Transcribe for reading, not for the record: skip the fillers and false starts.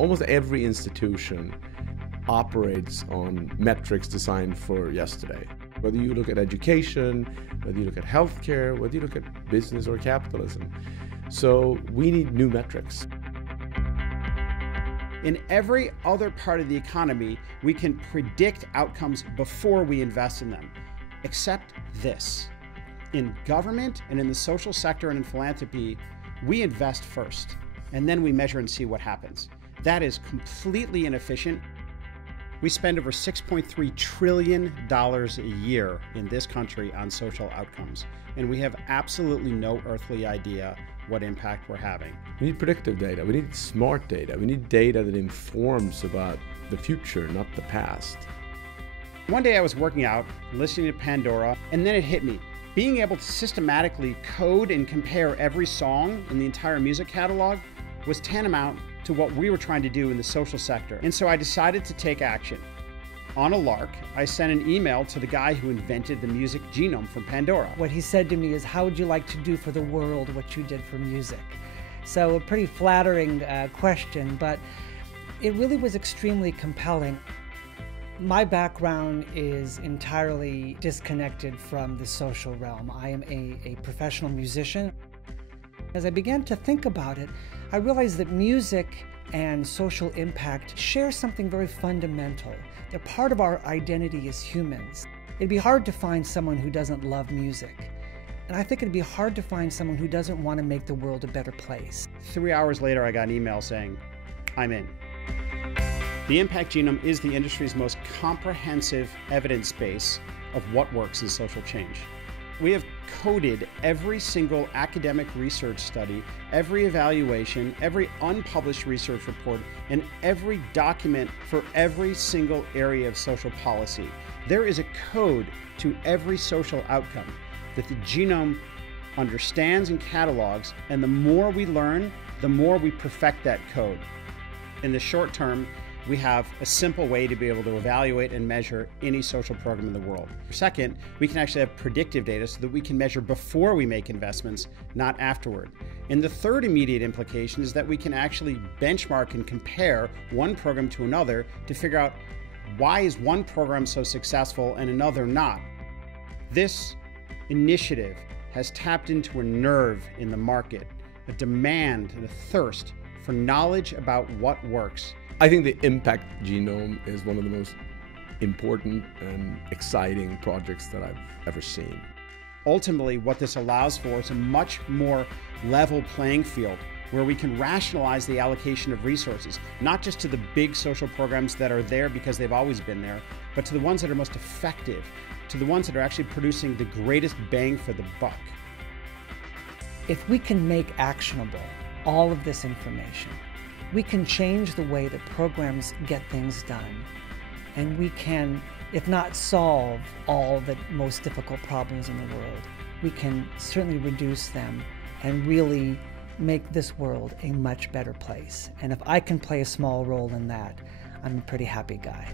Almost every institution operates on metrics designed for yesterday. Whether you look at education, whether you look at healthcare, whether you look at business or capitalism. So we need new metrics. In every other part of the economy, we can predict outcomes before we invest in them, except this. In government and in the social sector and in philanthropy, we invest first, and then we measure and see what happens. That is completely inefficient. We spend over $6.3 trillion a year in this country on social outcomes, and we have absolutely no earthly idea what impact we're having. We need predictive data. We need smart data. We need data that informs about the future, not the past. One day I was working out, listening to Pandora, and then it hit me. Being able to systematically code and compare every song in the entire music catalog was tantamount to what we were trying to do in the social sector. And so I decided to take action. On a lark, I sent an email to the guy who invented the music Genome from Pandora. What he said to me is, how would you like to do for the world what you did for music? So a pretty flattering question, but it really was extremely compelling. My background is entirely disconnected from the social realm. I am a professional musician. As I began to think about it, I realized that music and social impact share something very fundamental. They're part of our identity as humans. It'd be hard to find someone who doesn't love music. And I think it'd be hard to find someone who doesn't want to make the world a better place. 3 hours later, I got an email saying, I'm in. The Impact Genome is the industry's most comprehensive evidence base of what works in social change. We have coded every single academic research study, every evaluation, every unpublished research report, and every document for every single area of social policy. There is a code to every social outcome that the genome understands and catalogs, and the more we learn, the more we perfect that code. In the short term, we have a simple way to be able to evaluate and measure any social program in the world. Second, we can actually have predictive data so that we can measure before we make investments, not afterward. And the third immediate implication is that we can actually benchmark and compare one program to another to figure out why is one program so successful and another not. This initiative has tapped into a nerve in the market, a demand and a thirst for knowledge about what works. I think the Impact Genome is one of the most important and exciting projects that I've ever seen. Ultimately, what this allows for is a much more level playing field where we can rationalize the allocation of resources, not just to the big social programs that are there because they've always been there, but to the ones that are most effective, to the ones that are actually producing the greatest bang for the buck. If we can make actionable all of this information, we can change the way that programs get things done, and we can, if not solve all the most difficult problems in the world, we can certainly reduce them and really make this world a much better place. And if I can play a small role in that, I'm a pretty happy guy.